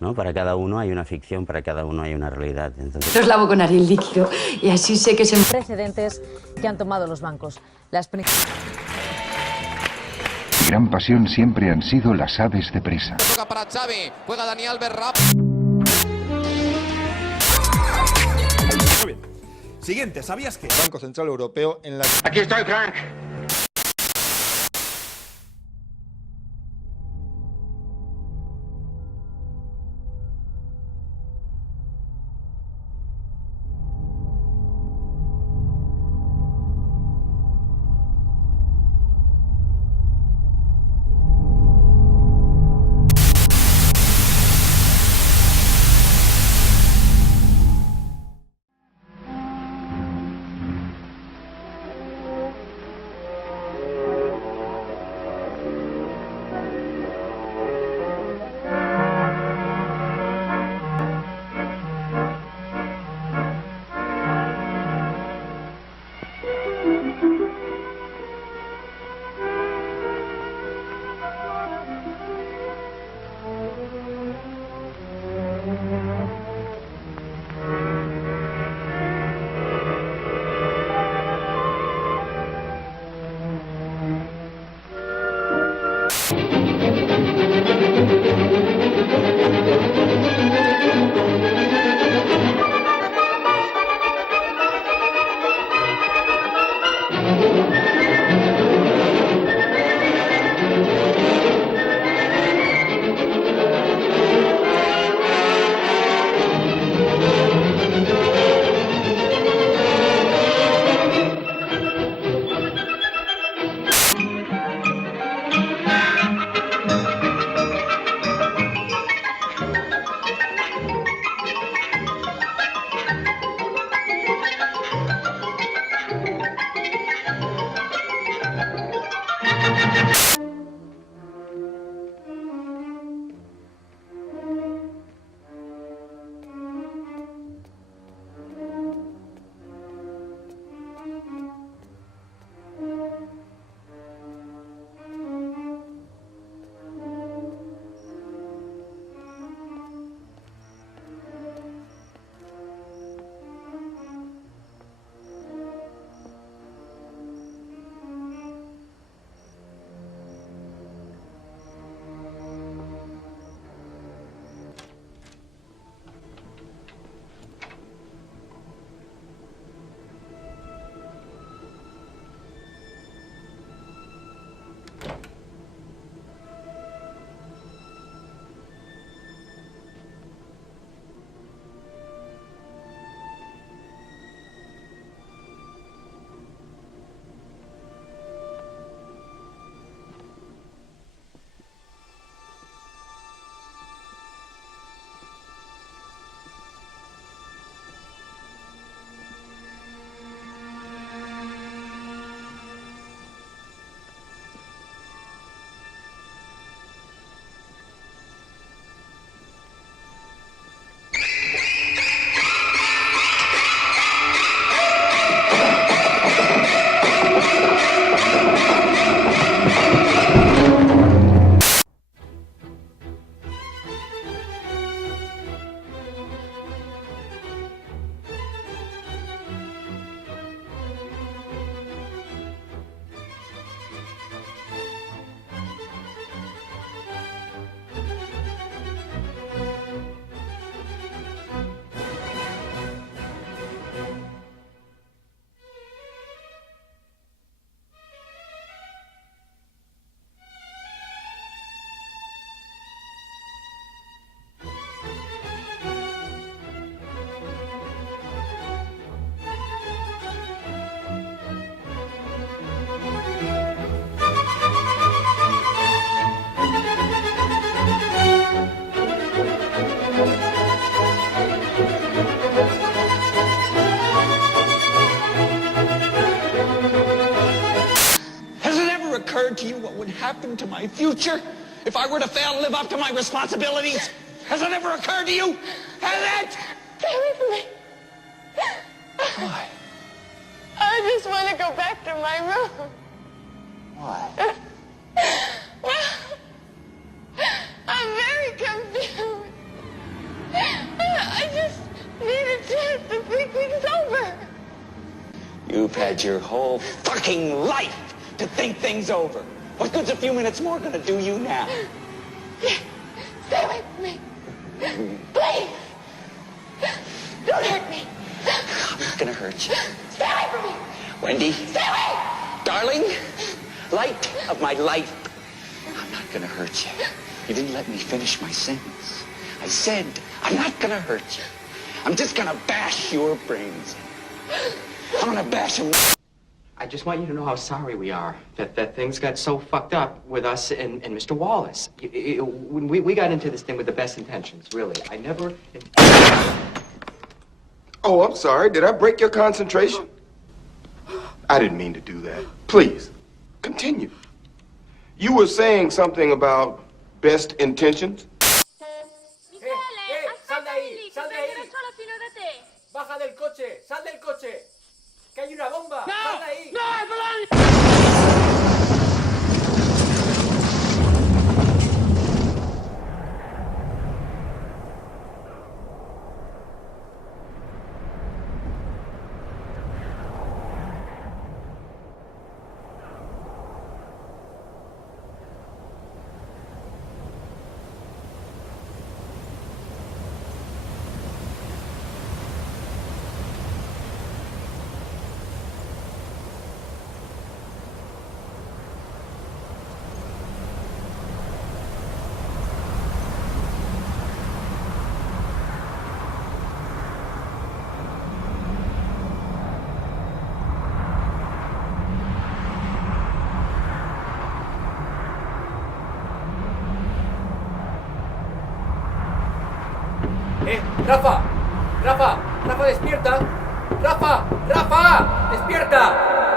¿no? Para cada uno hay una ficción, para cada uno hay una realidad. Entonces... Los lavo con Ariel líquido y así sé que se... Precedentes que han tomado los bancos. Mi gran pasión siempre han sido las aves de presa. Toca para Xavi, juega Dani Alves rap. Muy bien. Siguiente, ¿sabías que? Banco Central Europeo en la... Aquí estoy, Frank. occurred to you what would happen to my future if I were to fail to live up to my responsibilities? Has it ever occurred to you? Has it? Stay away from me. Why? I just want to go back to my room. Why? Well, I'm very confused. You've had your whole fucking life to think things over. What good's a few minutes more gonna do you now? Stay away from me. Please. Don't hurt me. I'm not gonna hurt you. Stay away from me. Wendy, Stay away. darling, light of my life, I'm not gonna hurt you. You didn't let me finish my sentence. I said, I'm not gonna hurt you. I'm just gonna bash your brains in. I'm gonna bash them. I just want you to know how sorry we are that things got so fucked up with us and Mr. Wallace. When we got into this thing with the best intentions, really. I never... Oh, I'm sorry. Did I break your concentration? I didn't mean to do that. Please, continue. You were saying something about best intentions? ¡Sal de ahí! ¡Sal de ahí! ¡Baja del coche! ¡Sal del coche! ¡Que hay una bomba! ¡Sal de ahí! ¡Rafa! ¡Rafa! ¡Rafa, despierta! ¡Rafa! ¡Rafa! ¡Despierta!